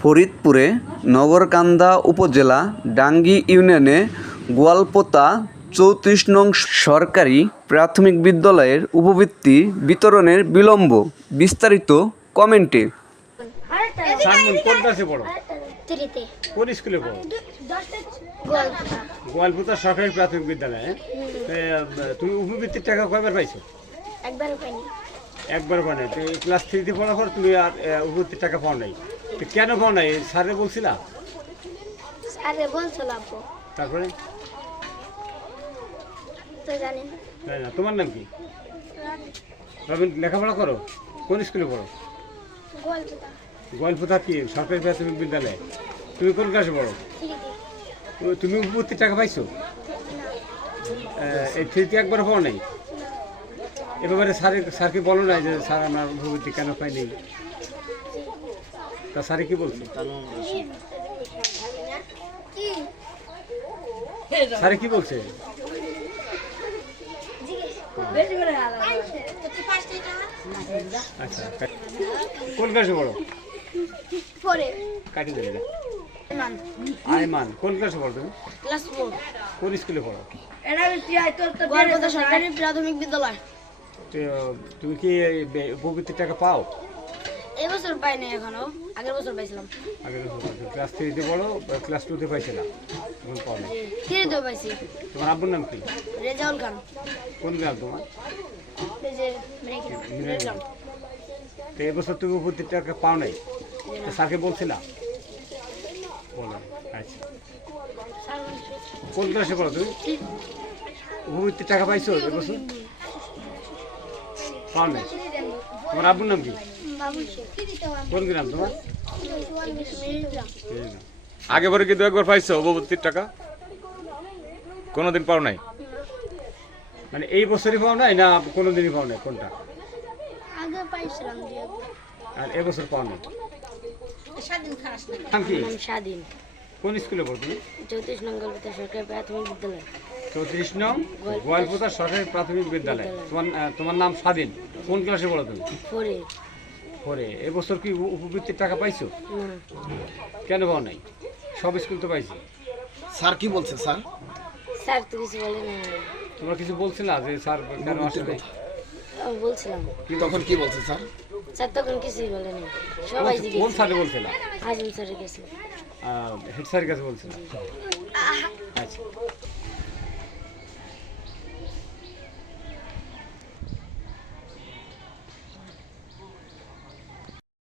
ফরিদপুরে নগরকান্দা উপজেলা ডাঙ্গি ইউনিয়নে গোয়ালপোতা চৌত্রিশ নং সরকারি প্রাথমিক বিদ্যালয়ের উপবৃত্তি বিতরণের বিলম্ব বিস্তারিত কমেন্টে। কোন পড়ো? স্কুলে পড়ো গোয়ালপুতা। সরকারি প্রাথমিক বিদ্যালয়ে হ্যাঁ? তুমি উপবৃত্তির টাকা কয়বার পাইছো? একবার পাইনি। একবার মানে এই ক্লাস থ্রিতে পড়ার পর তুমি আর উপবৃত্তির টাকা পাও নাই। তো কেন পাও নাই? স্যারে বলছিলা? আরে বলছিল আপু। তারপরে? তো জানি না। তাই না? তোমার নাম কি? রবিন লেখাপড়া করো? কোন স্কুলে পড়ো? গোয়ালপুতা কি? সরকারি প্রাথমিক বিদ্যালয়ে? তুমি কোন ক্লাসে পড়ো? তুমি উপবৃত্তির টাকা পাইছো? এই থ্রিতে একবার পাও নাই? এ ব্যাপারে স্যারের স্যারকে বলো না যে স্যার আমার উপবৃত্তি কেন পাইনি তা স্যারে কি বলছে? কি স্যারে কি বলছে? আচ্ছা কোন ক্লাসে পড়ো? কাটি দেবে কোন ক্লাসে পড়ো তুমি? ক্লাস ফোর কোন স্কুলে পড়ো? সরকারি প্রাথমিক বিদ্যালয়। তুমি কি উপবৃত্তির টাকা পাও? এবছর পাইনি এখনও আগের বছর পাইছিলাম। আগের ক্লাস থ্রিতে পড়ো ক্লাস টুতে পাইছিলাম এখন পাও না তিরিতেও পাইছি। তোমার আব্বুর নাম কি? রেজাউল খান। কোন গ্রাম তোমার? তো এবছর তুমি উপবৃত্তির টাকা পাও নাই? স্যারকে বলছিলা? বলো আচ্ছা। কোন ক্লাসে পড়ো তুমি? উপবৃত্তির টাকা পাইছো এবছর পাও নাই। তোমার আব্বুর নাম কি? কোন গ্রাম তোমার? আগে পরে কিন্তু একবার পাইছো অববর্তীর টাকা? কোনোদিন পাও নাই? মানে এই বছরই পাও নাই না কোনো দিনই পাও নাই? কোনটা? আগে পাইছিলাম আর এবছর পাও নাই? নাম কি? নাম স্বাধীন। কোন স্কুলে পড়ো তুমি? চৌত্রিশ নম্বর সরকারি প্রাথমিক বিদ্যালয়। চৌত্রিশ নং গোয়ালপোতা সরকারি প্রাথমিক বিদ্যালয়। তোমার তোমার নাম স্বাধীন। কোন ক্লাসে পড়ো তুমি? পরে এবছর কি উপ- উপবৃত্তির টাকা পাইছো? কেন পাও নাই? সব স্কুল তো পাইছি। স্যার কি বলছে স্যার? স্যার তো কিছু বলে না। তোমরা কিছু বলছিলা যে স্যার কেন আসে নাই? আমি বলছিলাম। তখন কি বলছে স্যার? স্যার তখন কিছুই বলে না সবাই কোন জিজ্ঞেস স্যারে বলছিলা আজম স্যারের কাছে। হেড স্যারের কাছে বলছিলাম আচ্ছা।